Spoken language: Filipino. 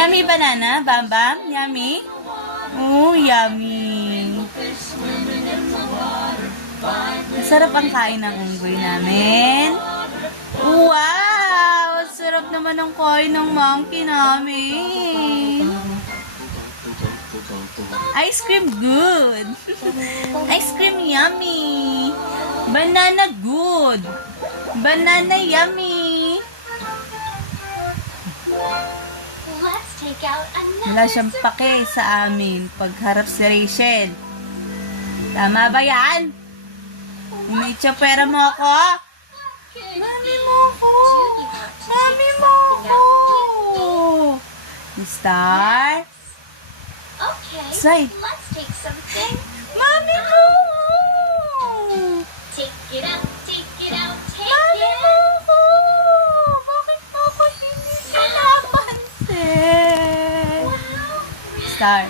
Yummy banana, Bam Bam? Yummy? Oh, yummy. Masarap ang kain ng unggoy namin. Wow! Sarap naman ang kain ng monkey namin. Ice cream good. Ice cream yummy. Banana good. Banana yummy. Let's take out Wala another siyang pake sa amin pagharap si Rachel. Tama ba yan? Umitsa pera mo ako? Mami mo ako. Mami mo ako. Star? Okay, Say. let's take something. Mami mo! Take it out, take it out, take Mami it mo out. ako! Bakit mo ako hindi pinapansin? Wow. Star.